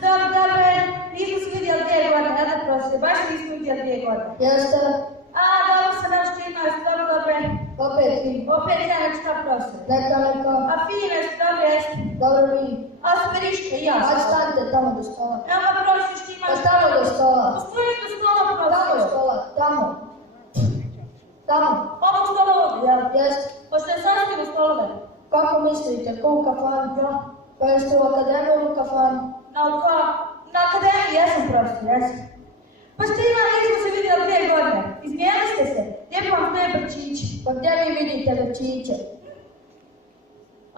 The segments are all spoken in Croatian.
Dobre, nismo se vidjeli 2 godine, eto prosim, baš nismo vidjeli 2 godine. Jeste? Dobro se naš činno, jeste dobre? Opet vi. Opet ja neću šta prosim. Neka. A fine su, dobro jeste. Dobro vi. A smiriške, i ja. Ajde stanite tamo do stola. Evo prosim, što imaš? Tamo do stola. Stoji do stola, prosim. Tamo do stola, tamo. Ovog stola ovdje, jel? Jeste. Hoćete sastiti u stolove? Kako mislite, ko u kafanu? Pa jeste u akademiju ili u kafanu? Na akademiji, jesam prosim, jesam. Pa što imali, nismo se vidjeli 2 godine. Izmijenili ste se. Lijepo vam stoje brčići. Pa gdje vi vidite brčiće?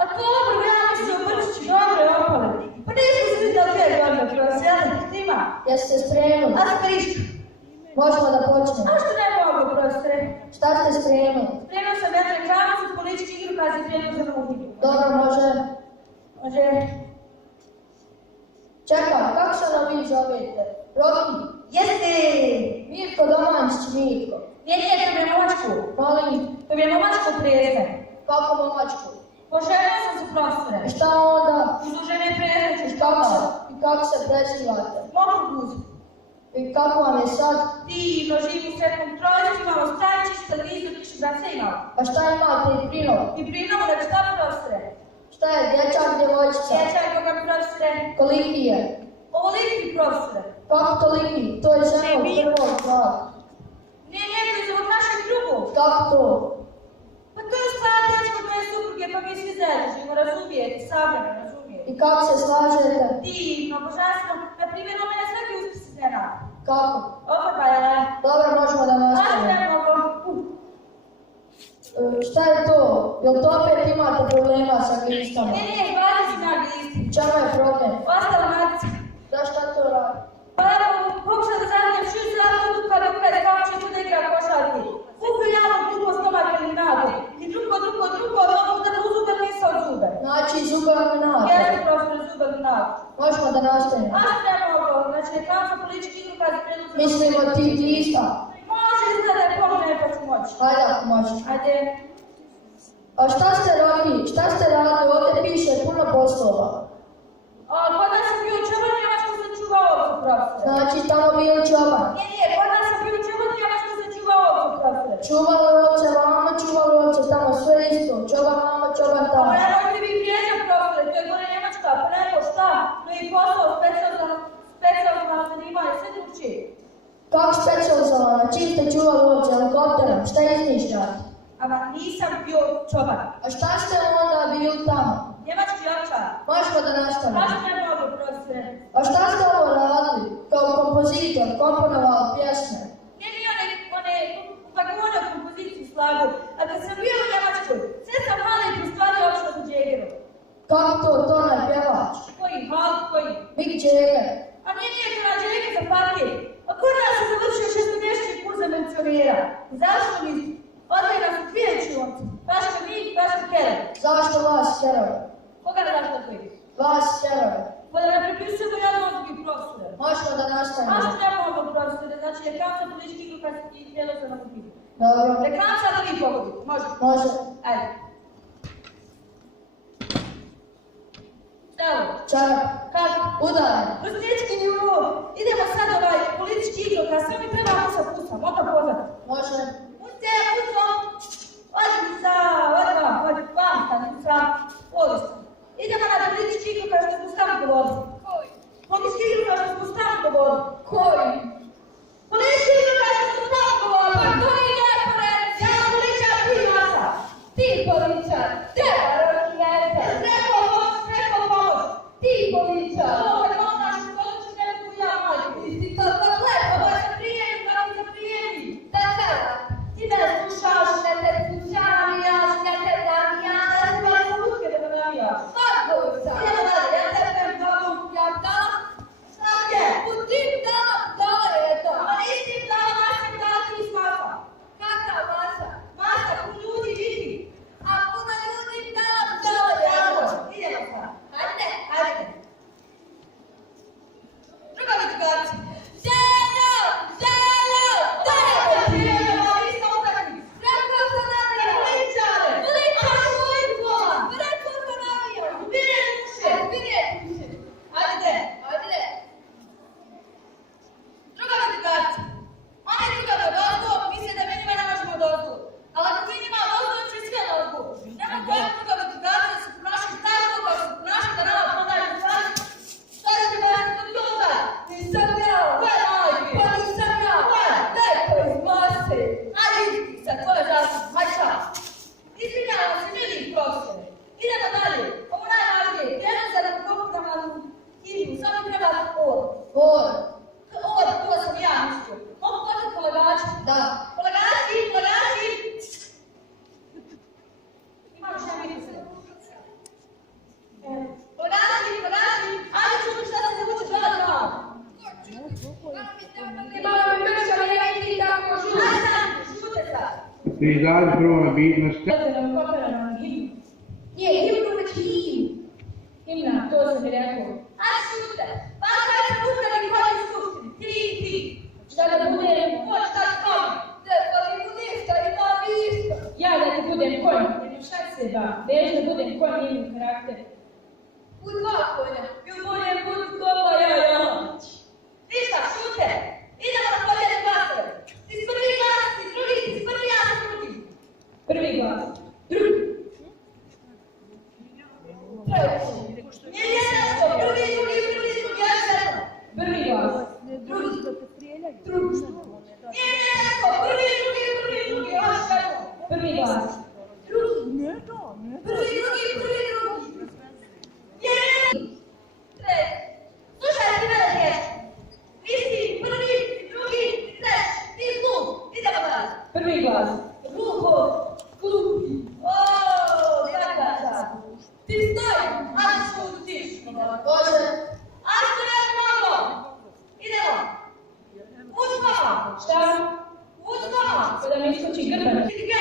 A to dobro, gledamo se u brčići, dobro je opale. Pa nismo se vidjeli 2 godine, prosim, jel? Štima? Jeste spremili? A smiriška. Možemo da počnemo. A što ne mogu, prosim? Šta ste spremili? Spremio sam jednu reklamicu, politički igrokaz i prijedlog za novu igru. Dobro, može. Može. Čekam, kako se nam vi zovete? Roki? Jeste! Mirko Domančić, Mirko. Nije, to je momačku. Molim, To je momačko prezme. kako momačku? Poželio sam se prostore. I šta onda? Izložene prezme, I kako se prezivate? Mogu guz. I kako vam je sad? Divno, živim u sretnom trojstvu, imamo stančić, televizor, kišu da se imamo. Pa šta imate i prinov? I prinovu da šta prostore? Šta je, dječak, djevojčica? Sjećaj koga prostore? Koliki je? Ovoliki prostore. Kako toliki? To je žena od prvog grada. Nije, to je zbog našeg drugog. Kako to? Pa to je stvar dječko moje supruge, pa mi svi zajedno živimo, razumijete, sabrano, razumijete. I kako se slažete? Divno, božanstveno, na primjer, u mene svaki uspis se radi. Kako? Opet pa je ne. Dobro, možemo da Ajde, nastavimo. ne mogu. Šta je to? Jel to opet imate problema sa glistama? Nije, 20 snagi isti. Čemu je problem? Ostala matica. Da šta to radi? Pa evo, pokušam da zamijem šut zraka duka kako će tu da igra košarki. Kupu javu dugo stomak ili nadu. I drugo, mogu da u zube nisa od zube. Znači, zubavni nadu. Jeste prostor zube od nadu. Možemo da nastavimo. A što ne mogu? Znači, nekako politički igrokaz i predlog za... Mislimo ti glista. Može izgleda je pomoći, pa ću moći. Hajde ako možeš. Ajde. A šta ste Roki? Šta ste radili? Ovdje piše puno poslova. Kod nas sam bio čoban, Njemačko sam čuvao ovcu, profesor. Znači, tamo bio čoban. Nije, kod nas sam bio čoban, Njemačko sam čuvao ovcu, profesor. Čuvalo ovce, vama čuvalo ovce, tamo sve isto. Čoban vama, čoban tamo. Pa nemojte vi vrijeđat, profesor, to je gore Njemačka, pa neko šta? No i posao, specijalno zanimanje, sve drugčije. Kako specializovana? Čim ste čuvali ovce, helikopterom? Šta izmišljate? Ama nisam bio čoban. A šta ste onda bili tamo? Njemački ovčar. Možemo da nastavimo. Zašto ne mogu, profesore? A šta ste ovo radili? Kao kompozitor, komponovali pjesme? Nije one vagone u kompoziciji slagu, a kad sam bio u Njemačkoj, sve sam mali i stvari ošla za Džegerom. Kako to, tonar pjevač? Koji, Hal, koji? Mick Jagger. A nije to na Džege za parkir. A kod nas sam završio 6-mjesečni kurs za mencionera. Zašto mi? Odvoj nas u Kvijećilovcu. Vaška mi, vaška Kjera. Zašto vas herove? Koga da daš da koji? Vas herove. Pa da ne prepisujemo jedno od drugih profesora. Možemo da A nastavimo. što ne mogu profesore? Znači, rekanca politički igrokaz i prijedlog za novu igru. Dobro. Rekanca da vi pogodite. Može? Može. Ajde. Evo. Čak. Kako? Udar. Vrstički nivo. Idemo sad politički igrokaz. Sve mi treba pusa. Moga pozati. Može. Puste, pusom. Odlica. Odlično. Idemo na politički igrokaz što smo stavili govorili. Koji? Politički igrokaz što smo stavili govorili. Koji? Politički igrokaz što smo stavili govorili. Pa koji je pored? Ja političar, ti masa. Ti političar. Treba rokinete. Treba pomoć. Ti političar. Ovo je ono našu pomoću neku ja majku. Ti si to lepo. Ovo se prijemi, kako se prijemi. Da kada? Ti ne slušaš, ne te slušavijaš, ne te navijaš. Ja sam lutke da me navijaš. Idemo dalje, ja tebe Ti izađi prvo na bitnost. Gledajte nam kopera na himnu. Nije himnu, već himnu. Himna, to sam mi rekao. A šute, pa kad se upravi koji u skupštini, ti. Šta da budem? Hoć šta s tom? Pa ti budista i ta vista. Ja da ti budem konj, jer šta se ba? Već da budem konj njenu karakter. U dva konja. Ja budem bud kola Jajanović. Ništa, šute. Idemo na pobjedu glasove. Ti si prvi glas, ti si drugi, ti si prvi, ja sam drugi. Prvi glas. Drugi. Treći. Nije jednako, prvi, drugi, ja sam jedno. Prvi glas. Drugi. Nije jednako, prvi, drugi, ja sam jedno. Prvi glas. Prvi, drugi. Jedan. Treći. Slušaj, ti mene dječko. Ti si prvi, drugi, treći. Ti tu. Idemo dalje. Prvi glas. Ruho. Klupi. Ooo, zakača. Ti stoj. Ajde šutiš. Može. Ajde ne mnogo. Idemo. Uzmama. Šta? Uzmama. Pa da mi iskoči grban. Ti gdje?